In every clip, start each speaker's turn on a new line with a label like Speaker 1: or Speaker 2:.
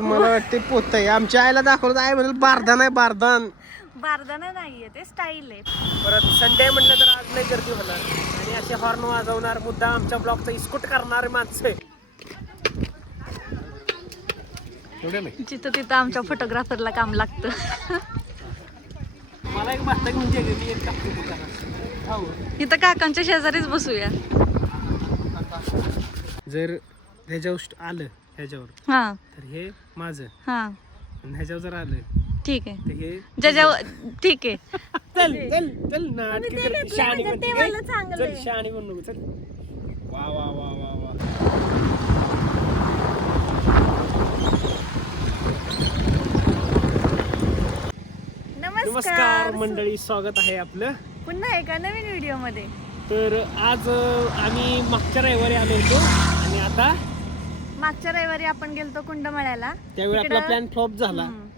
Speaker 1: मला वाटते पोत आहे. आमच्या आईला दाखवलं तर आई म्हणेल बारदान आहे बारदान.
Speaker 2: बारदाना नाहीये ते स्टाईल आहे.
Speaker 1: परत संडे म्हटलं तर आज नाही गर्दी होणार. आणि असे हॉर्न वाजवणार मुद्दा आमच्या ब्लॉकचा इस्कूट करणारे माणसं. आहे.
Speaker 2: जिथं तिथं आमच्या फोटोग्राफरला काम लागतं.
Speaker 1: मला एक की म्हणजे मी एक टाकतो दुकानात हो
Speaker 2: इथं काकांच्या शेजारीच बसूया.
Speaker 1: जर ह्याच्यावर आलं ह्याच्यावर.
Speaker 2: हा.
Speaker 1: तर हे माझं.
Speaker 2: हा.
Speaker 1: आणि ह्याच्यावर जर आलं
Speaker 2: ठीक आहे.
Speaker 1: तर हे
Speaker 2: ज्याच्या ठीक आहे.
Speaker 1: चल चल चल नाटकी शहाणी
Speaker 2: चांगलं
Speaker 1: चल
Speaker 2: आहे.
Speaker 1: शहाणी बनू नको, चल. वा वा वा वा वा. नमस्कार.
Speaker 2: नमस्कार
Speaker 1: मंडळी स्वागत आहे आपलं.
Speaker 2: पुन्हा एका नवीन व्हिडिओमध्ये
Speaker 1: तर आज अं, आम्ही मागच्या रविवारी आलो होतो. आणि आता
Speaker 2: मागच्या रविवारी आपण गेलतो कुंडमळ्याला.
Speaker 1: त्यावेळी आपला
Speaker 2: तिकडं-
Speaker 1: प्लॅन फ्लॉप झाला.
Speaker 2: हम्म.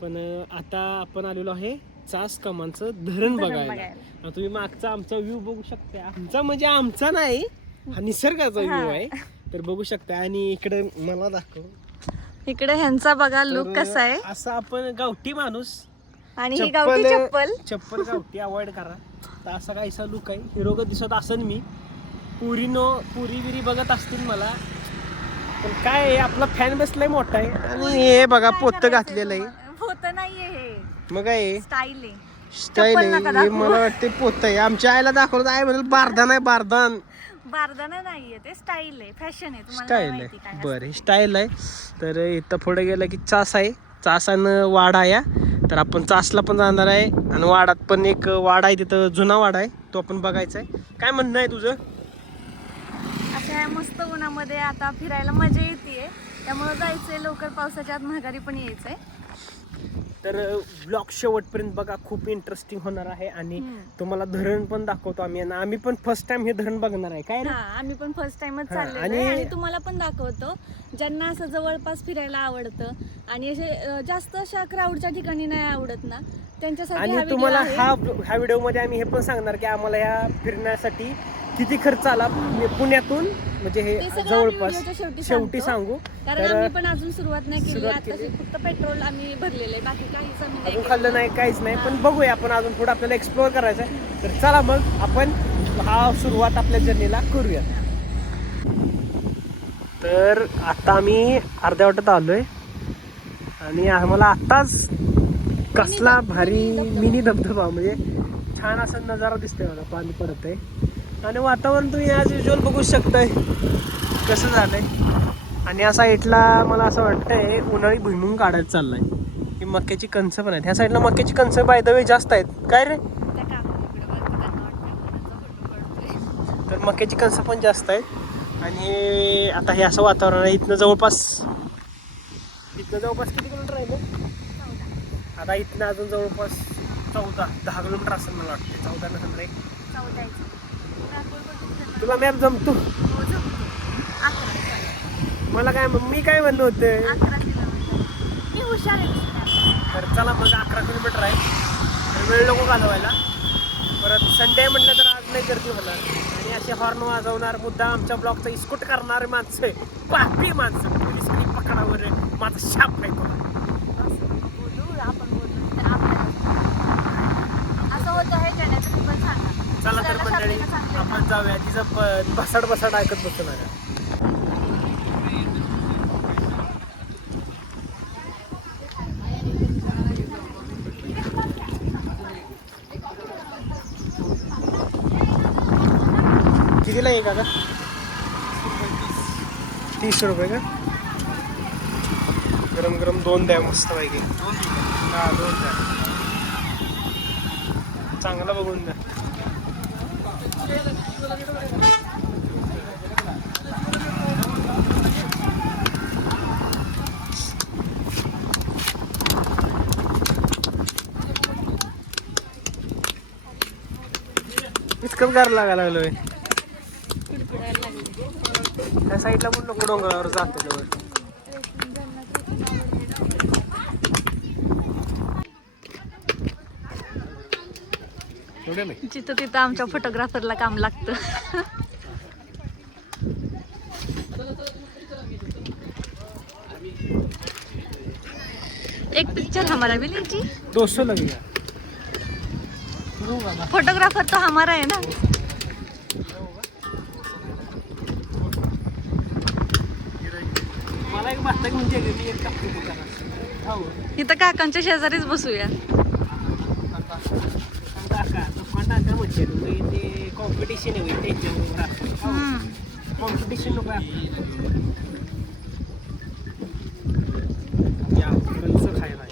Speaker 1: पण अं, आता आपण आलेलो आहे चास कमांचं धरण बघायला.
Speaker 2: बघायला.
Speaker 1: आता तुम्ही मागचा आमचा व्ह्यू बघू शकता. आमचा म्हणजे आमचा नाही हा निसर्गाचा व्ह्यू. आहे. तर बघू शकता. आणि इकडे मला दाखव.
Speaker 2: इकडे ह्यांचा बघा लुक
Speaker 1: तर
Speaker 2: कसा आहे.
Speaker 1: असं आपण गावठी माणूस.
Speaker 2: आणि ही गावठी चप्पल.
Speaker 1: चप्पल गावठी अवॉइड करा. तर असा काहीसा लुक आहे. हिरोग दिसत असन मी. पुरी नो पुरी बिरी बघत असतील मला. पण काय आहे आपला फॅन बसलाय मोठा आहे. आणि हे बघा पोत घातलेलं आहे.
Speaker 2: होत नाहीये हे.
Speaker 1: मग काय आहे?
Speaker 2: स्टाईल आहे.
Speaker 1: स्टाईल
Speaker 2: चप्पल
Speaker 1: आहे. हे
Speaker 2: दाखवू.
Speaker 1: मला वाटते पोत आहे. आमच्या आईला दाखवलं तर आई म्हणेल बारदान आहे बारदान
Speaker 2: बारदाना नाहीये ते स्टाईल आहे. फॅशन आहे तुम्हाला
Speaker 1: स्टाईल
Speaker 2: नाही
Speaker 1: आहे.
Speaker 2: माहिती काय
Speaker 1: बरं हे स्टाईल आहे. तर इथं पुढे गेलं की चास आहे. चासानं वाडा या. तर आपण चासला पण जाणार आहे. आणि वाडात पण एक वाडा आहे तिथं जुना वाडा आहे. तो आपण बघायचा आहे. काय म्हणणं आहे तुझं?
Speaker 2: ह्या मस्त उन्हामध्ये आता फिरायला मजा येते त्यामुळे जायचंय लवकर पावसाच्या आत माघारी पण यायचंय
Speaker 1: तर ब्लॉग शेवटपर्यंत बघा खूप इंटरेस्टिंग होणार आहे आणि. तुम्हाला धरण पण दाखवतो आम्ही आणि आम्ही पण फर्स्ट टाइम हे धरण बघणार आहे काय?
Speaker 2: हा आम्ही पण फर्स्ट टाइमच
Speaker 1: हा,
Speaker 2: चाललेलो
Speaker 1: आणि-
Speaker 2: आहे तुम्हाला पण दाखवतो ज्यांना असं जवळपास फिरायला आवडतं आणि असे जास्त अशा क्राऊडच्या ठिकाणी नाही आवडत ना त्यांच्यासाठी हा
Speaker 1: आणि तुम्हाला
Speaker 2: आहे.
Speaker 1: हा ह्या व्हिडिओमध्ये आम्ही हे पण सांगणार की आम्हाला ह्या फिरण्यासाठी किती खर्च आला पुण्यातून? म्हणजे हे
Speaker 2: ते सगळं आम्ही
Speaker 1: जवळपास
Speaker 2: व्हिडिओच्या शेवटी
Speaker 1: शेवटी
Speaker 2: सांगतो.
Speaker 1: सांगू.
Speaker 2: कारण
Speaker 1: तर
Speaker 2: आम्ही पण अजून सुरुवात नाही केली.
Speaker 1: सुरुवात
Speaker 2: आता
Speaker 1: केली.
Speaker 2: फक्त पेट्रोल आम्ही भरलेलं आहे. बाकी काहीच आम्ही नाही
Speaker 1: अजून. खाल्लं नाही काहीच नाही. पण बघूया आपण अजून पुढे आपल्याला एक्सप्लोअर करायचं आहे. तर चला मग आपण हा सुरुवात आपल्या जर्नीला करूया. तर आता आम्ही अर्ध्या वाटत आलोय. आणि आम्हाला आत्ताच कसला भारी मिनी धबधबा. म्हणजे छान असा नजारा दिसतोय मला पाणी पडत आहे आणि वातावरण तुम्ही ॲज युजल बघू शकताय. कसं झालंय? आणि या साईडला मला असं वाटतंय उन्हाळी भुईमुंग काढायला चाललाय. ही मक्याची कणसं पण आहेत. ह्या साईडला मक्याची कणसं बाय द वे जास्त आहेत. काय रे. तर मक्याची कणसं पण जास्त आहेत. आणि आता हे असं वातावरण आहे. इथनं जवळपास इथनं जवळपास किती किलोमीटर राहिलं आता इथनं अजून जवळपास चौदा दहा किलोमीटर असेल मला वाटतं चौदा नसेल रे
Speaker 2: चौदा
Speaker 1: तुला मॅप जमतो. मला काय मी काय म्हणलं होतं? तर चला मग अकरा किलोमीटर आहे. तर वेळ नको घालवायला. परत संडे म्हटलं तर आज नाही गर्दी होणार. आणि असे हॉर्न वाजवणार मुद्दा आमच्या ब्लॉकचा इस्कूट करणारे माणसं पापी माणसं. पोलिसांनी पकडावर माझा शाप आहे तुला
Speaker 2: असं बोलू आपण बोलू तर आपल्याला असं होतं हे जाण्याचं मी पण सांगा
Speaker 1: चला तर मंडळी. आपण जाऊया. तिचं बसाड बसाड ऐकत बसतो ना कितीला आहे का तीस रुपये का? गरम गरम दोन द्या मस्त पैकी. हा दोन द्या. चांगला बघून द्या. इतकंच गार लागायला लागलोय. त्या साईडला पण नको डोंगरावर जातो. नाही
Speaker 2: जिथं तिथं आमच्या फोटोग्राफरला काम लागतं. एक पिक्चर हमारा भी लीजिए.
Speaker 1: दो सौ लगेगा
Speaker 2: फोटोग्राफर तो हमारा है ना. इथं काकांच्या शेजारीच बसूया
Speaker 1: काका दुकान टाका म्हणजे ते कॉम्पिटिशन आहे त्यांच्यावर
Speaker 2: हम्म.
Speaker 1: कॉम्पिटिशन नको आपल्याला. या कंच खायला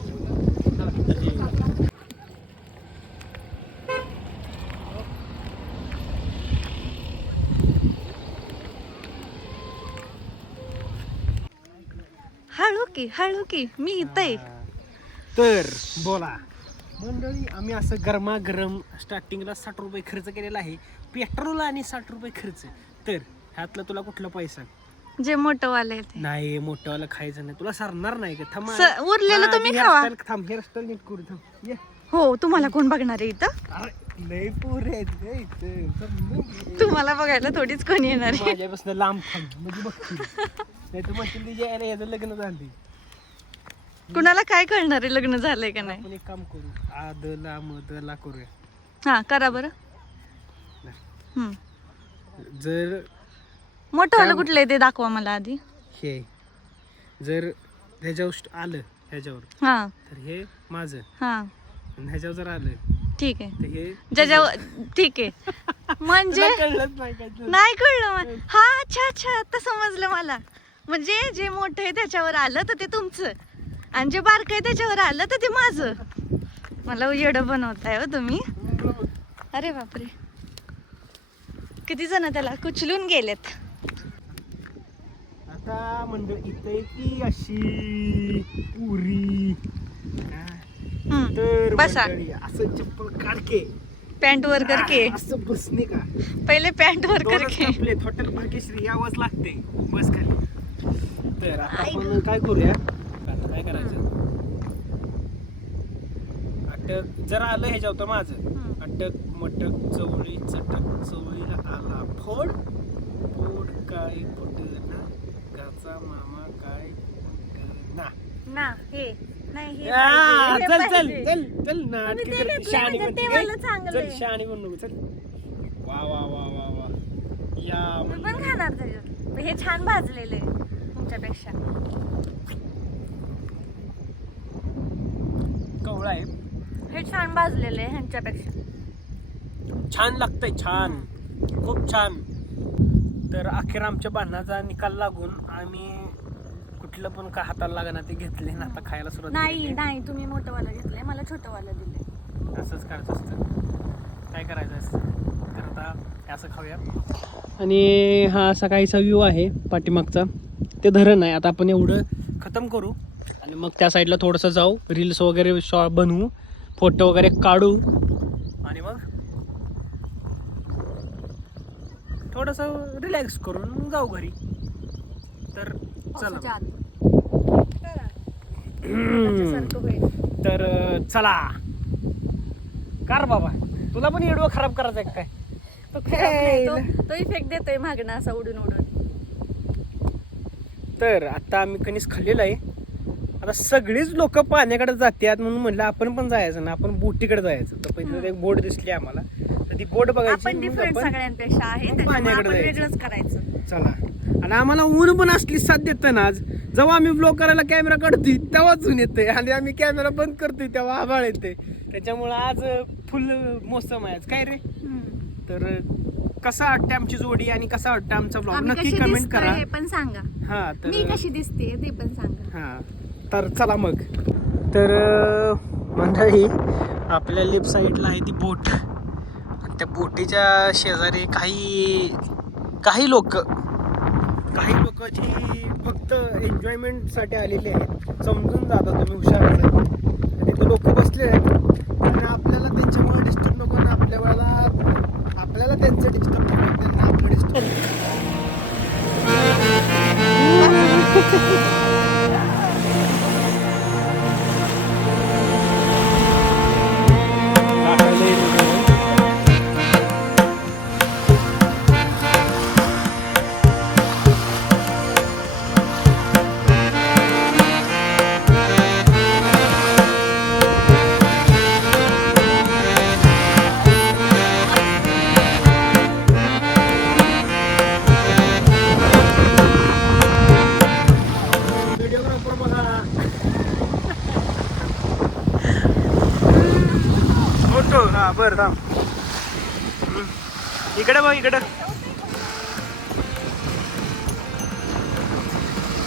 Speaker 2: हळू की हळू की मी इथं आहे
Speaker 1: तर बोला मंडळी आम्ही असं गरमागरम स्टार्टिंगला साठ रुपये खर्च केलेला आहे. पेट्रोल आणि साठ रुपये खर्च. तर ह्यातला तुला कुठला पैसा?
Speaker 2: जे मोठं वाले आहे ते.
Speaker 1: नाही मोठंवाला खायचं नाही. तुला सरणार नाही का? थांब
Speaker 2: स- उरलेलं तुम्ही खावा.
Speaker 1: थांब हेअरस्टाईल नीट करू थांब. ये.
Speaker 2: हो तुम्हाला कोण बघणार आहे इथं?
Speaker 1: अरे लय पोर आहेत ग इथं.
Speaker 2: तुम्हाला बघायला थोडीच कोणी येणार आहे.
Speaker 1: माझ्यापासून लांब थांब. म्हणजे बघतील नाही तर म्हणतील तिच्या याचं लग्न झाले
Speaker 2: कुणाला काय कळणार आहे? लग्न झालंय का नाही?
Speaker 1: आपण एक काम करू. आदला मदला करूया.
Speaker 2: हा करा बरं. हम्म.
Speaker 1: जर
Speaker 2: मोठं वालं कुठलं आहे ते दाखवा मला आधी.
Speaker 1: हे. जर ह्याच्यावर आलं ह्याच्यावर
Speaker 2: हा.
Speaker 1: तर हे माझं.
Speaker 2: हा.
Speaker 1: आणि ह्याच्यावर जर आलं
Speaker 2: ठीक आहे.
Speaker 1: तर हे
Speaker 2: ज्याच्यावर ठीक आहे. म्हणजे
Speaker 1: कळलंच नाही काय तर.
Speaker 2: नाही कळलं मला. हा अच्छा अच्छा. आता समजलं मला. म्हणजे जे मोठं आहे त्याच्यावर आलं तर ते तुमचं. आणि जे बारकं आहे त्याच्यावर आलं तर ते माझं. मला येडं बनवताय हो तुम्ही. अरे बापरे. किती जण त्याला कुचलून गेलेत?
Speaker 1: आता मंडळ इथं की अशी पुरी. तर
Speaker 2: बसा.
Speaker 1: असं चप्पल काढके.
Speaker 2: पॅन्ट वर करके.
Speaker 1: असं बसणे का?
Speaker 2: पहिले पॅन्ट वर करके.
Speaker 1: आपले हॉटेल भाग्यश्री यावंच लागते. बस खाली. तर आता आपण काय करूया? काय करायचं? अटक जर आलं ह्याच्यावर तर माझं. अटक मटक चवळी चटक. चवळीला आला फोड. फोड काय? पटना घरचा मामा काय? ना.
Speaker 2: ना हे. नाही
Speaker 1: चल चल. चल चल ना
Speaker 2: म्हणजे
Speaker 1: चल. शहाणी बनू चल. वा वा वा वा वा. या
Speaker 2: मी पण खाणार हे छान भाजलेलं आहे तुमच्यापेक्षा
Speaker 1: कवळा आहे
Speaker 2: हे छान भाजलेलं ह्यांच्यापेक्षा.
Speaker 1: छान लागतंय छान. खूप छान. तर अखेर आमच्या भांडणाचा निकाल लागून आम्ही कुठलं पण का हाताला लागणार ते घेतले ना आता खायला सुरुवात
Speaker 2: नाही
Speaker 1: केली.
Speaker 2: नाही तुम्ही मोठं वाला घेतलंय मला छोटं वाला दिलंय.
Speaker 1: असंच करायचं असतं. काय करायचं असतं? तर आता हे असं खाऊया. आणि हा असा काहीसा व्ह्यू आहे पाठीमागचा. ते धरण आहे. आता आपण एवढं खतम करू. आणि मग त्या साईडला थोडंसं जाऊ. रील्स वगैरे शॉ बनवू. फोटो वगैरे काढू. आणि मग? थोडंसं रिलॅक्स करून जाऊ घरी. तर चला. तर चला. कर बाबा. तुला पण एडवं खराब करायचं आहे काय?
Speaker 2: तो खराब नाही, तो- तो इफेक्ट देतोय मागणं असा उडून उडून
Speaker 1: तर आता आम्ही कणीस खाल्लेलं आहे. आता सगळीच लोक पाण्याकडे जातात म्हणून म्हणलं आपण पण जायचं ना आपण बोटीकडे जायचं. तर पहिलं एक बोट दिसली आम्हाला. तर ती बोट बघायची
Speaker 2: आपण
Speaker 1: मग
Speaker 2: डिफरंट
Speaker 1: आपण-
Speaker 2: सगळ्यांपेक्षा आहे त्याच्यामुळे
Speaker 1: पाण्याकडे
Speaker 2: आपण
Speaker 1: जायचं.
Speaker 2: वेगळंच करायचं.
Speaker 1: चला. आणि आम्हाला ऊन पण असली साथ देतं ना आज. जेव्हा आम्ही ब्लॉग करायला कॅमेरा काढतोय तेव्हाच ऊन येते आणि आम्ही कॅमेरा बंद करतोय तेव्हा आभाळ येते त्याच्यामुळं आज फुल मोसम आहे आज. काय रे?
Speaker 2: हम्म.
Speaker 1: तर कसा वाटते आमची जोडी आणि कसा वाटतं आमचा ब्लॉग
Speaker 2: आम्ही
Speaker 1: नक्की
Speaker 2: कशी
Speaker 1: कमेंट
Speaker 2: दिसतोय
Speaker 1: करा.
Speaker 2: हे पण सांगा.
Speaker 1: हा तर
Speaker 2: मी कशी दिसते ते पण सांगा.
Speaker 1: हा. तर चला मग. तर मंडळी आपल्या लेफ्ट साईडला आहे ती बोट. आणि त्या बोटीच्या शेजारी काही काही लोक काही लोक जी फक्त एन्जॉयमेंटसाठी आलेली आहेत. समजून जाता तुम्ही हुशार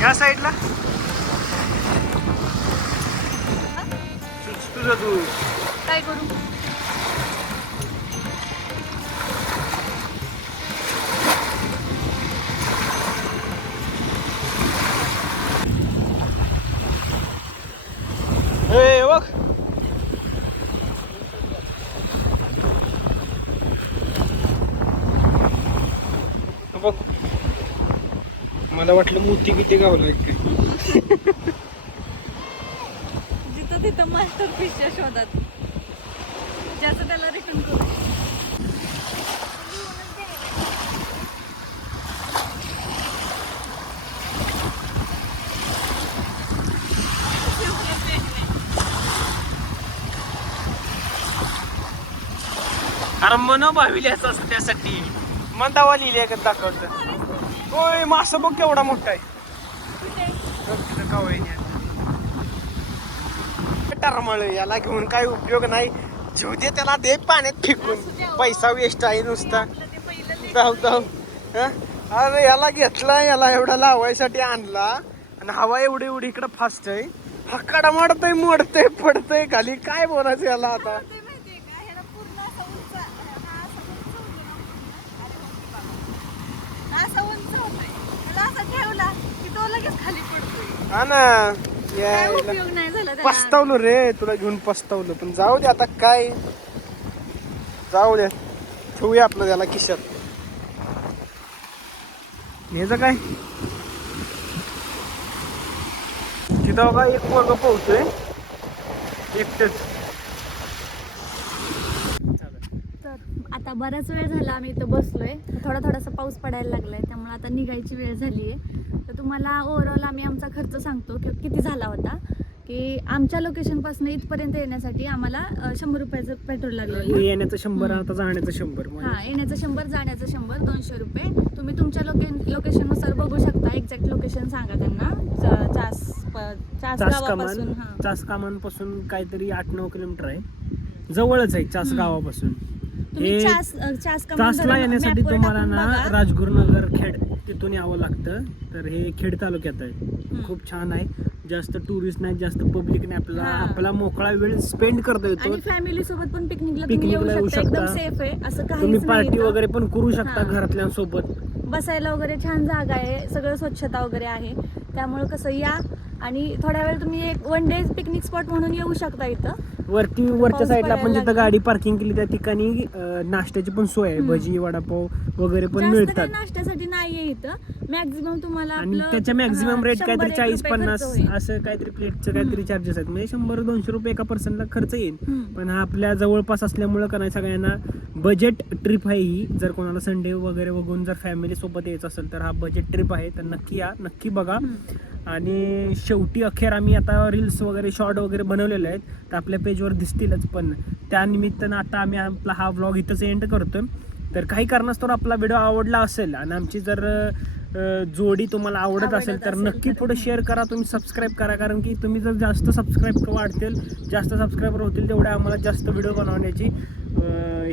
Speaker 1: या साईडला. तुझं तू.
Speaker 2: काय करू?
Speaker 1: हे बघ बघ. मला वाटलं मोती किती गावलाय काय.
Speaker 2: जिथं तिथं मास्टर फिशच्या शोधात. ज्याचं त्याला रिटर्न करू.
Speaker 1: अरे मन भाविल्याचं असं त्यासाठी. मन दावा लिहिले का दाखवत? होय मासा बघ केवढा मोठा आहे. टरमळ याला घेऊन काय उपयोग नाही. जेव दे त्याला दे पाण्यात फेकून. पैसा वेस्ट आहे नुसता. धाव हं? अरे याला घेतला याला एवढा लावायसाठी आणला. आणि हवा एवढी एवढी इकडं फास्ट आहे. हक्काडा मारतय मोडतय पडतय खाली. काय बोलायचं याला आता?
Speaker 2: असा उंच होतोय. त्याला असा ठेवला की तो लगेच खाली पडतोय.
Speaker 1: हा ना.
Speaker 2: काय
Speaker 1: यायला.
Speaker 2: उपयोग नाही झाला त्याला.
Speaker 1: पस्तावलो रे तुला घेऊन पस्तावलो. पण जाऊ दे आता काय. जाऊ दे. ठेवूया आपलं त्याला किशात ह्याचं काय. तिथं बघा एक वर्ग पोहतोय. एकटेच
Speaker 2: तर आता बराच वेळ झाला आम्ही इथं बसलोय. थोडा थोडासा पाऊस पडायला लागलाय त्यामुळे आता निघायची वेळ झाली आहे. तर तुम्हाला ओव्हरऑल आम्ही आमचा खर्च सांगतो की किती झाला होता की आमच्या लोकेशनपासून इथपर्यंत येण्यासाठी आम्हाला शंभर रुपयाचं पेट्रोल लागलेलं
Speaker 1: येण्याचं शंभर आता जाण्याचं शंभर
Speaker 2: हा येण्याचं शंभर जाण्याचं शंभर दोनशे रुपये. तुम्ही तुमच्या लोके लोकेशननुसार बघू शकता एक्झॅक्ट लोकेशन सांगा त्यांना. चास चास हा.
Speaker 1: कामांपासून काहीतरी आठ नऊ किलोमीटर आहे. जवळच आहे चास. गावापासून.
Speaker 2: तुम्ही
Speaker 1: हे
Speaker 2: चास चास
Speaker 1: तासला येण्यासाठी तुम्हाला ना. राजगुरुनगर खेड तिथून यावं लागतं. तर हे खेड तालुक्यात आहे. खूप छान आहे. जास्त टुरिस्ट नाही जास्त पब्लिक नाही. आपला
Speaker 2: हा.
Speaker 1: आपला मोकळा वेळ स्पेंड करता येतो.
Speaker 2: आणि फॅमिली सोबत पण पिकनिकला तुम्ही येऊ
Speaker 1: येऊ
Speaker 2: शकता. एकदम
Speaker 1: शकता.
Speaker 2: सेफ आहे. असं
Speaker 1: तुम्ही
Speaker 2: काहीच
Speaker 1: पार्टी. वगैरे पण करू शकता
Speaker 2: हा.
Speaker 1: घरातल्यांसोबत.
Speaker 2: बसायला वगैरे छान जागा आहे. सगळं स्वच्छता वगैरे आहे. त्यामुळे कसं या. आणि थोड्या वेळ तुम्ही एक वन डे पिकनिक स्पॉट म्हणून येऊ शकता इथं.
Speaker 1: वरती वरच्या साईडला आपण जिथं. गाडी पार्किंग केली त्या ठिकाणी अं, नाश्त्याची पण सोय आहे. भजी वडापाव वगैरे पण
Speaker 2: जास्त
Speaker 1: मिळतात
Speaker 2: नाश्त्यासाठी इथं मॅक्झिमम तुम्हाला
Speaker 1: आणि
Speaker 2: आपलं,
Speaker 1: त्याच्या मॅक्झिमम
Speaker 2: हा,
Speaker 1: रेट
Speaker 2: शंभर
Speaker 1: काहीतरी
Speaker 2: एक
Speaker 1: चाळीस
Speaker 2: रुपये
Speaker 1: पन्नास
Speaker 2: खर्च होईल.
Speaker 1: असं काहीतरी प्लेटचं काहीतरी चार्जेस आहेत. म्हणजे शंभर दोनशे रुपये एका पर्सनला खर्च येईल.
Speaker 2: हम्म.
Speaker 1: पण हा आपल्या जवळपास असल्यामुळं का नाही सगळ्यांना बजेट ट्रिप आहे ही. जर कोणाला संडे वगैरे बघून जर फॅमिली सोबत यायचं असेल तर हा बजेट ट्रिप आहे. तर नक्की या नक्की बघा.
Speaker 2: हम्म.
Speaker 1: आणि शेवटी अखेर आम्ही आता रील्स वगैरे शॉर्ट वगैरे बनवलेले आहेत. तर आपल्या पेजवर दिसतीलच पण त्यानिमित्तानं आता आम्ही आपला हा व्लॉग इथंच एंड करतो तर काही कारणास्तव आपला व्हिडिओ आवडला असेल आणि आमची जर जोडी तुम्हाला आवडत असेल तर नक्की पुढे शेअर करा तुम्ही सबस्क्राईब करा कारण की तुम्ही जर जास्त सबस्क्राईब वाढतील जास्त सबस्क्रायबर होतील तेवढ्या आम्हाला जास्त व्हिडिओ बनवण्याची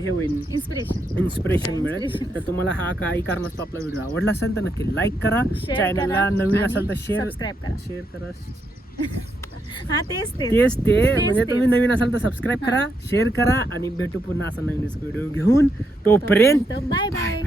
Speaker 1: हे होईल.
Speaker 2: इन्स्पिरेशन
Speaker 1: इन्स्पिरेशन मिळेल. तर तुम्हाला हा काही कारणास्तव आपला व्हिडिओ आवडला असेल तर नक्की लाईक करा. चॅनलला नवीन असाल तर शेअर. शेअर करा.
Speaker 2: हा तेच तेच.
Speaker 1: ते. म्हणजे. तुम्ही नवीन असाल तर सबस्क्राईब करा शेअर करा आणि भेटू पुन्हा असा नवीन व्हिडिओ घेऊन. तोपर्यंत
Speaker 2: बाय बाय